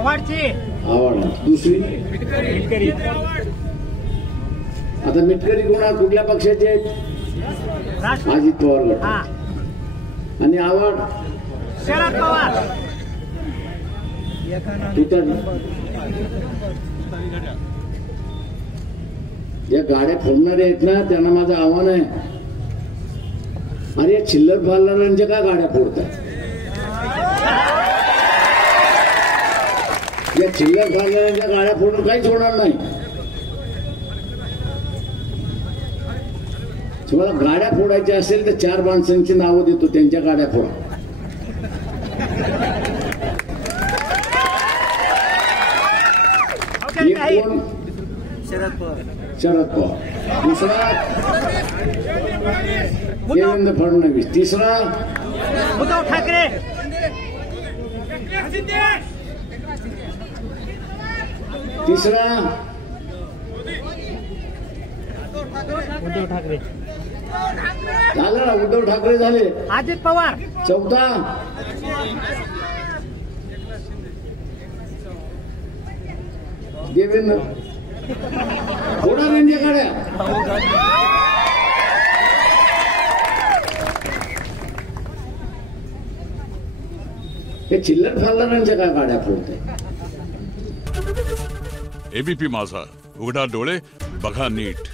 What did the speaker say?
आव्हाड दुसरी आता मिटकरी कोणा कुठल्या पक्षाचे आहेत? अजित पवार गट. आणि आव्हाड शरद पवार. या गाड्या फोडणारे आहेत ना त्यांना माझं आव्हान आहे, अरे चिल्लर फाडणाऱ्यांच्या का गाड्या फोडतात? या चिल्लर फाडणाऱ्यांच्या गाड्या फोडून काहीच होणार नाही. तुम्हाला गाड्या फोडायच्या असेल तर 4 माणसांची नावं देतो, त्यांच्या गाड्या फोडा. एक कोण? शरद पवार. दुसरा देवेंद्र फडणवीस. तिसरा उद्धव ठाकरे. तिसरा उद्धव ठाकरे झालं ना, उद्धव ठाकरे झाले. अजित पवार. चौथा देवेंद्र. थोडा म्हणजे गाड्या हे चिल्लर फाडणाऱ्यांच्या काय गाड्या फोडते? एबीपी माझा, उघडा डोळे बघा नीट.